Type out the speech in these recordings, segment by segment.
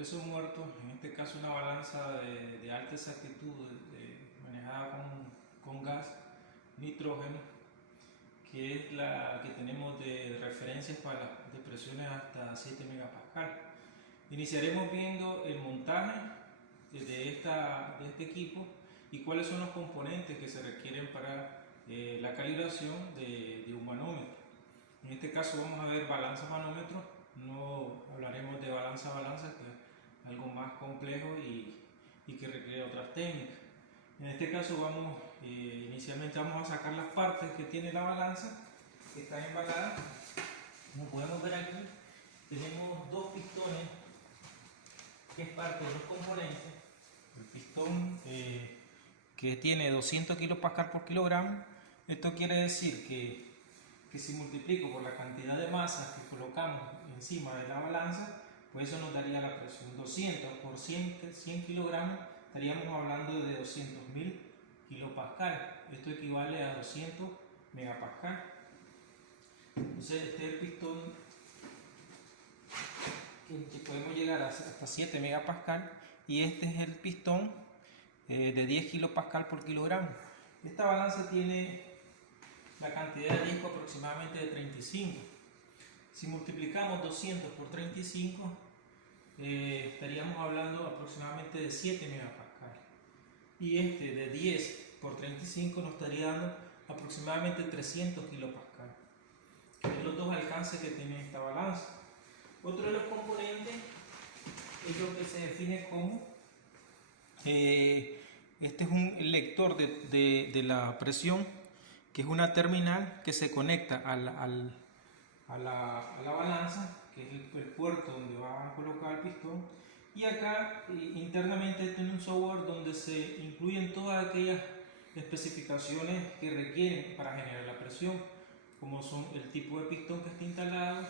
peso muerto, en este caso una balanza de alta exactitud, manejada con gas, nitrógeno, que es la que tenemos de referencias para las depresiones hasta 7 megapascal. Iniciaremos viendo el montaje de este equipo y cuáles son los componentes que se requieren para la calibración de un manómetro. En este caso vamos a ver balanza-manómetro, no hablaremos de balanza-balanza, que es algo más complejo y que requiere otras técnicas. En este caso inicialmente vamos a sacar las partes que tiene la balanza, que están embaladas. Como podemos ver aquí, tenemos dos pistones, que es parte de los componentes. El pistón que tiene 200 kPa por kilogramo. Esto quiere decir que si multiplico por la cantidad de masas que colocamos encima de la balanza, pues eso nos daría la presión. 200 por 100 kilogramos, estaríamos hablando de 200.000 kilopascal. Esto equivale a 200 megapascal. Entonces este es el pistón que podemos llegar hasta 7 megapascal, y este es el pistón de 10 kilopascal por kilogramo. Esta balanza tiene la cantidad de disco aproximadamente de 35. Si multiplicamos 200 por 35, estaríamos hablando aproximadamente de 7 megapascal. Y este de 10 por 35 nos estaría dando aproximadamente 300 kilopascal. Es los dos alcances que tiene esta balanza. Otro de los componentes es lo que se define como este es un lector de la presión, que es una terminal que se conecta a la balanza, que es el puerto donde va a colocar el pistón. Y acá internamente tiene un software donde se incluyen todas aquellas especificaciones que requieren para generar la presión, como son el tipo de pistón que está instalado,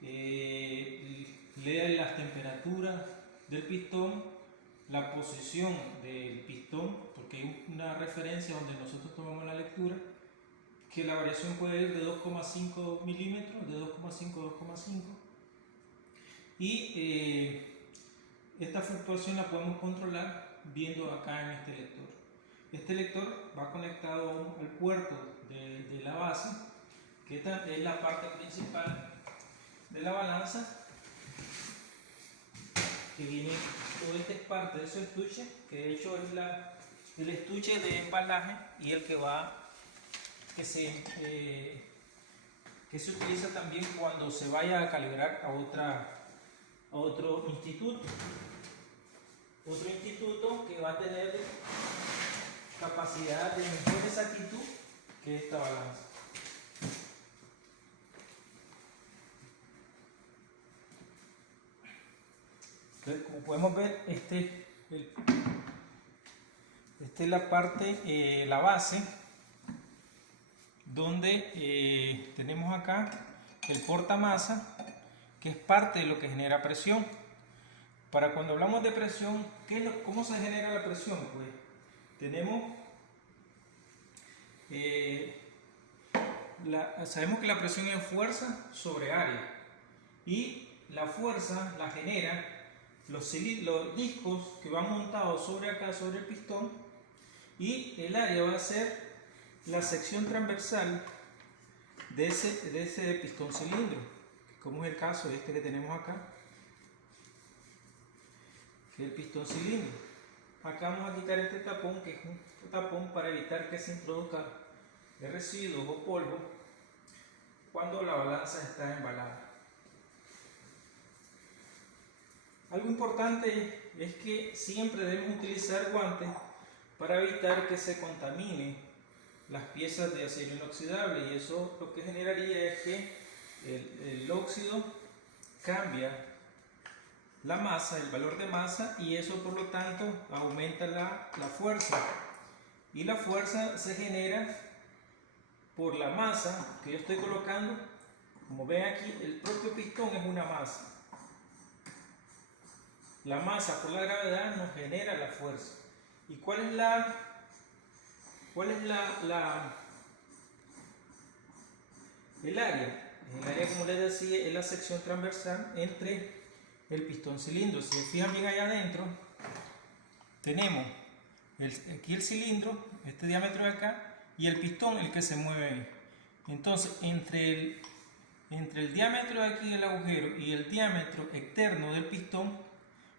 lee las temperaturas del pistón, la posición del pistón, porque hay una referencia donde nosotros tomamos la lectura, que la variación puede ir de 2,5 milímetros, de 2,5 a 2,5, y esta fluctuación la podemos controlar viendo acá en este lector. Este lector va conectado al puerto de la base, que esta es la parte principal de la balanza, que viene, todo este es parte de su estuche, que de hecho es el estuche de embalaje y el que se utiliza también cuando se vaya a calibrar a otro instituto. Otro instituto que va a tener capacidad de mejor exactitud que esta balanza. Entonces, como podemos ver, esta es la parte, la base, donde tenemos acá el portamasa, que es parte de lo que genera presión. Para cuando hablamos de presión, ¿cómo se genera la presión? Pues tenemos, sabemos que la presión es fuerza sobre área, y la fuerza la genera los discos que van montados sobre el pistón, y el área va a ser la sección transversal de ese pistón cilindro, como es el caso de este que tenemos acá, que es el pistón cilindro. Acá vamos a quitar este tapón, que es un tapón para evitar que se introduzca de residuos o polvo cuando la balanza está embalada. Algo importante es que siempre debemos utilizar guantes para evitar que se contaminen las piezas de acero inoxidable, y eso lo que generaría es que el óxido cambia la masa, el valor de masa, y eso por lo tanto aumenta la fuerza, y la fuerza se genera por la masa que yo estoy colocando. Como ven aquí, el propio pistón es una masa. La masa por la gravedad nos genera la fuerza. ¿Y cuál es el área? El área, como les decía, es la sección transversal entre el pistón cilindro. Si se fijan bien allá adentro, tenemos aquí el cilindro, este diámetro de acá, y el pistón, el que se mueve ahí. Entonces, entre el diámetro de aquí del agujero y el diámetro externo del pistón,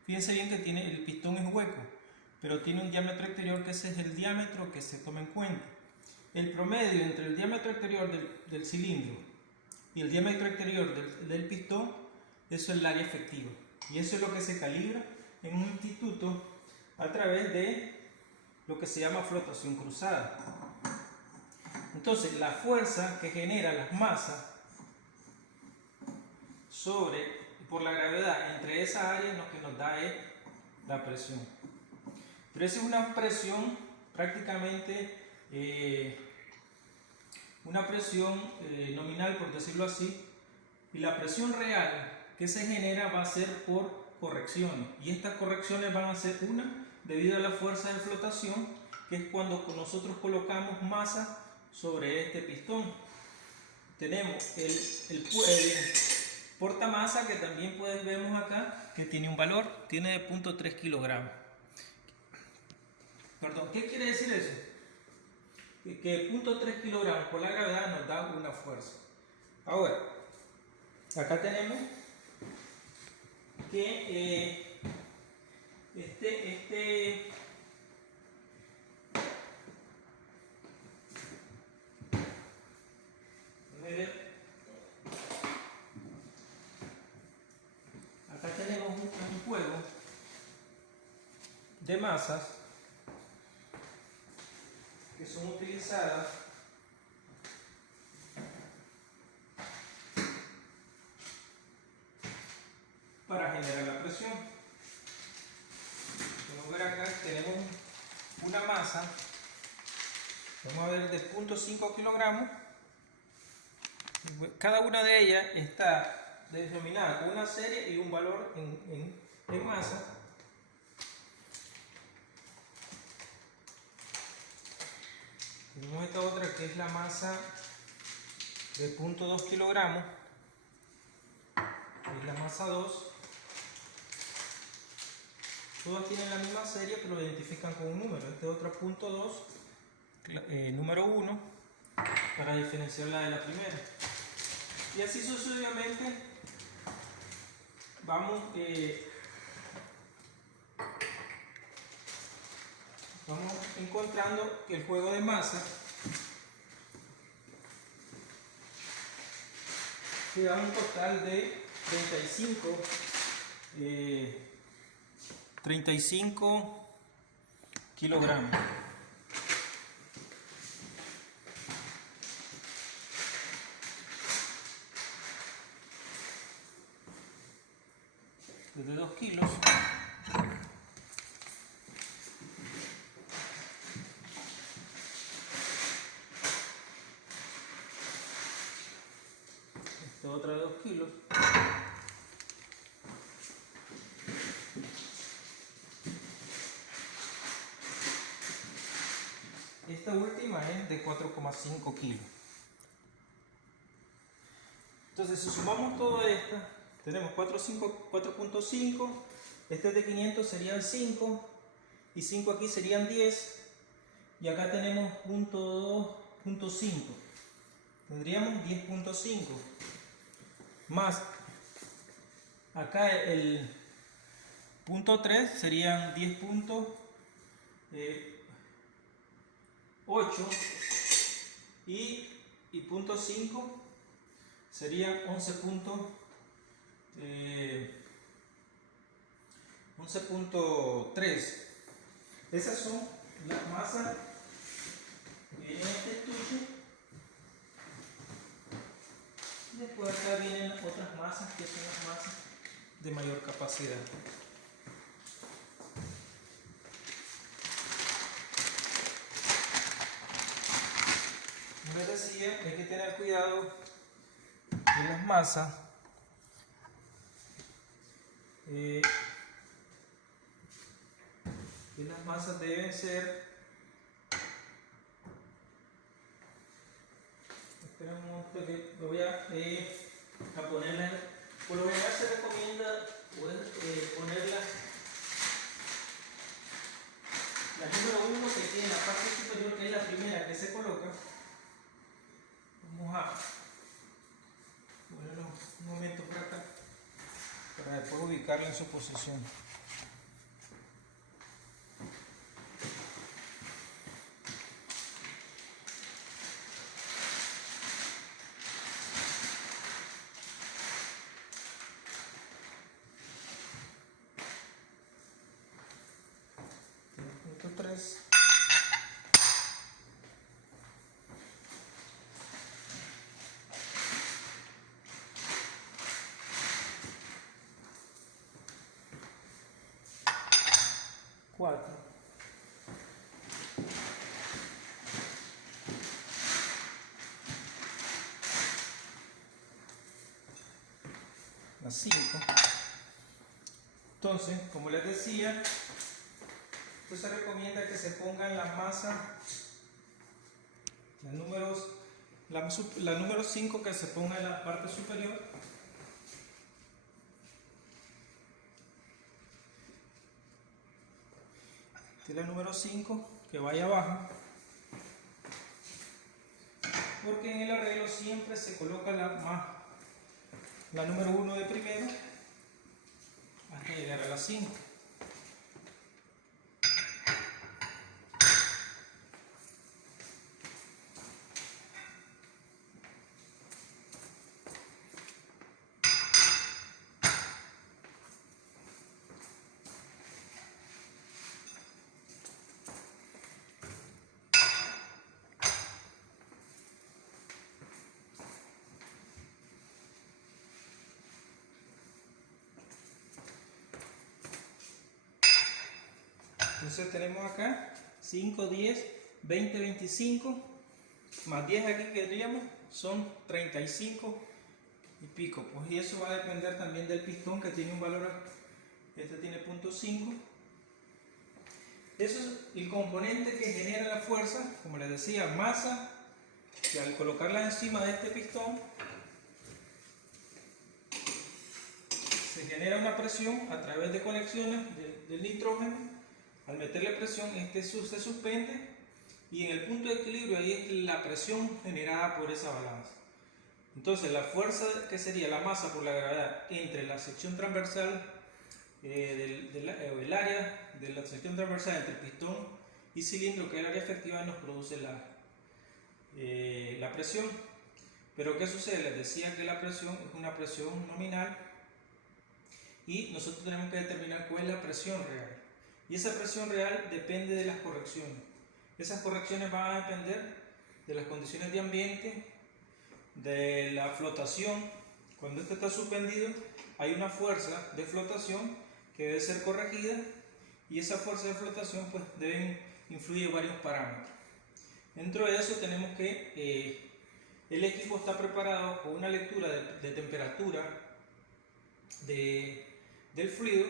fíjense bien que el pistón es hueco, pero tiene un diámetro exterior, que ese es el diámetro que se toma en cuenta. El promedio entre el diámetro exterior del cilindro y el diámetro exterior del pistón, eso es el área efectiva. Y eso es lo que se calibra en un instituto a través de lo que se llama flotación cruzada. Entonces, la fuerza que genera las masas por la gravedad entre esas áreas, lo que nos da es la presión. Pero esa es una presión prácticamente nominal, por decirlo así, y la presión real que se genera va a ser por correcciones, y estas correcciones van a ser debido a la fuerza de flotación, que es cuando nosotros colocamos masa sobre este pistón. Tenemos el portamasa, que también vemos acá que tiene un valor, tiene de 0.3 kilogramos. Perdón, ¿qué quiere decir eso? Que 0.3 kilogramos por la gravedad nos da una fuerza. Ahora, acá tenemos que acá tenemos un juego de masas que son utilizadas para generar la presión. Podemos ver acá que tenemos una masa, vamos a ver, de 0.5 kilogramos. Cada una de ellas está denominada con una serie y un valor en masa. Tenemos esta otra, que es la masa de 0.2 kilogramos, es la masa 2. Todas tienen la misma serie, pero lo identifican con un número. Esta es otra 0.2, número 1, para diferenciarla de la primera. Y así sucesivamente vamos encontrando que el juego de masa te da un total de 35 kilogramos. De 2 kilos. Esta otra de 2 kilos. Esta última es de 4,5 kilos. Entonces, si sumamos todo esto, tenemos 4.5, este es de 500, serían 5, y 5 aquí serían 10, y acá tenemos 0.5, tendríamos 10.5, más acá el 0.3 serían 10.8, y 0.5 serían 11.3. Esas son las masas que vienen en este estuche. Después acá vienen otras masas, que son las masas de mayor capacidad. Como les decía, hay que tener cuidado en las masas. Y las masas deben ser, espera un momento que lo voy a ponerla. Por lo general se recomienda, o es poner la número 1 que tiene en la parte superior, que es la primera que se coloca. Vamos a ponerlo un momento por acá para después ubicarla en su posición. Punto 3. La 5. Entonces, como les decía, pues se recomienda que se pongan las masas, la número 5 que se ponga en la parte superior. Esta es la número 5 que vaya abajo, porque en el arreglo siempre se coloca la número 1 de primero hasta llegar a la 5. Entonces tenemos acá 5, 10, 20, 25, más 10 aquí que tendríamos son 35 y pico. Pues y eso va a depender también del pistón, que tiene un valor, este tiene 0.5. Eso es el componente que genera la fuerza, como les decía, masa, que al colocarla encima de este pistón se genera una presión a través de conexiones del nitrógeno. Al meterle presión, este se suspende y en el punto de equilibrio ahí es la presión generada por esa balanza. Entonces la fuerza que sería la masa por la gravedad entre la sección transversal, el área de la sección transversal entre pistón y cilindro, que es el área efectiva, nos produce la presión. Pero ¿qué sucede? Les decía que la presión es una presión nominal y nosotros tenemos que determinar cuál es la presión real. Y esa presión real depende de las correcciones. Esas correcciones van a depender de las condiciones de ambiente, de la flotación. Cuando este está suspendido, hay una fuerza de flotación que debe ser corregida, y esa fuerza de flotación pues deben influir varios parámetros. Dentro de eso tenemos que el equipo está preparado con una lectura de temperatura del fluido,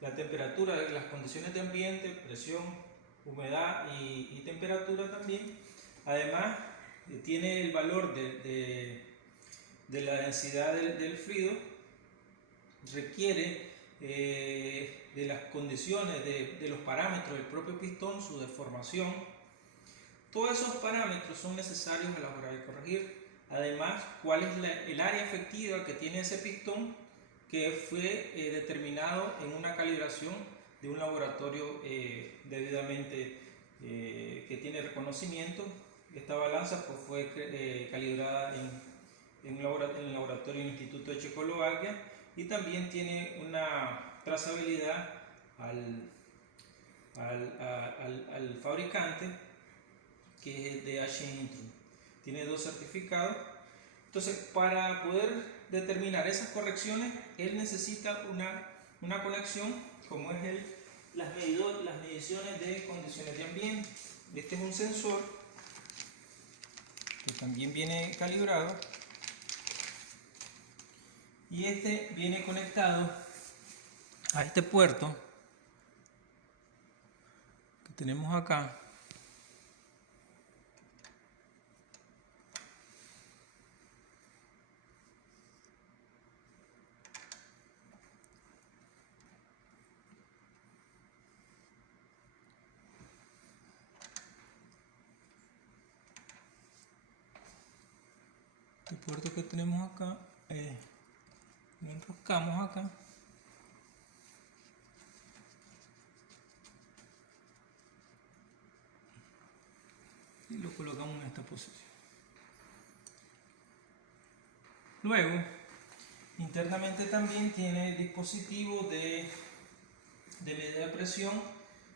la temperatura de las condiciones de ambiente, presión, humedad y temperatura también. Además, tiene el valor de la densidad del fluido, requiere de las condiciones de los parámetros del propio pistón, su deformación. Todos esos parámetros son necesarios a la hora de corregir. Además, cuál es el área efectiva que tiene ese pistón, que fue determinado en una calibración de un laboratorio debidamente que tiene reconocimiento. Esta balanza pues, fue calibrada en el laboratorio del Instituto de Checoslovaquia, y también tiene una trazabilidad al fabricante, que es de H-Intrum. Tiene 2 certificados. Entonces, para poder determinar esas correcciones, él necesita una conexión, como es las mediciones de condiciones de ambiente. Este es un sensor que también viene calibrado, y este viene conectado a este puerto que tenemos acá. este puerto que tenemos acá, lo enroscamos acá. Y lo colocamos en esta posición. Luego, internamente también tiene dispositivo de medida de presión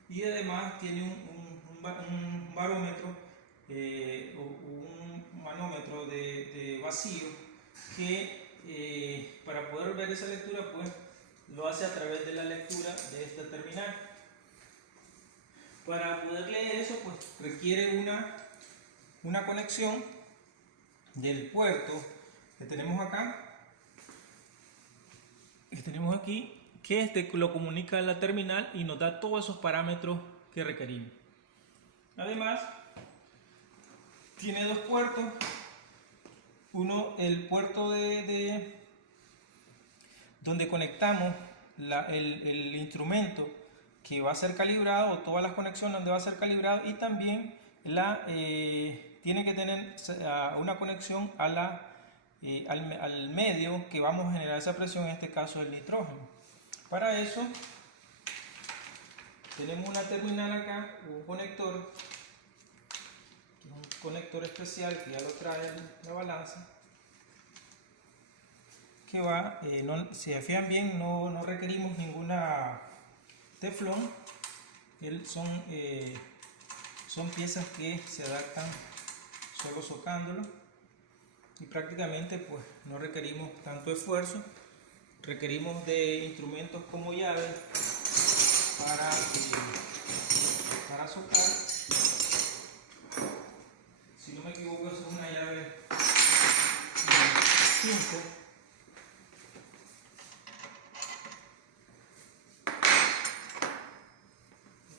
y además tiene un barómetro o un manómetro de vacío que para poder ver esa lectura pues lo hace a través de la lectura de esta terminal. Para poder leer eso pues requiere una conexión del puerto que tenemos acá, que tenemos aquí, que lo comunica a la terminal y nos da todos esos parámetros que requerimos. Además, tiene dos puertos. Uno, el puerto donde conectamos el instrumento que va a ser calibrado, o todas las conexiones donde va a ser calibrado, y también tiene que tener una conexión al medio que vamos a generar esa presión, en este caso el nitrógeno. Para eso tenemos una terminal acá, un conector, que es un conector especial que ya lo trae la balanza, que va, si se fijan bien, no requerimos ninguna teflón. Son piezas que se adaptan solo socándolo, y prácticamente pues no requerimos tanto esfuerzo. Requerimos de instrumentos como llaves para socar. Si no me equivoco, es una llave 5,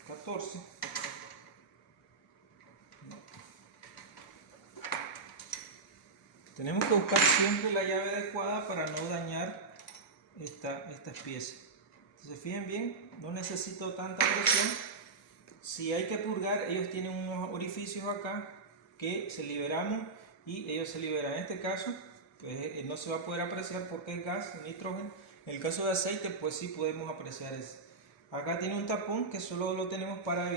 no, 14. Tenemos que buscar siempre la llave adecuada para no dañar estas piezas. Si se fijan bien, no necesito tanta presión. Si hay que purgar, ellos tienen unos orificios acá que se liberamos y ellos se liberan. En este caso, pues no se va a poder apreciar porque es gas, nitrógeno. En el caso de aceite, pues sí podemos apreciar eso. Acá tiene un tapón que solo lo tenemos para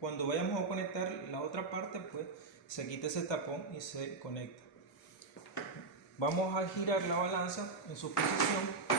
cuando vayamos a conectar la otra parte, pues se quita ese tapón y se conecta. Vamos a girar la balanza en su posición.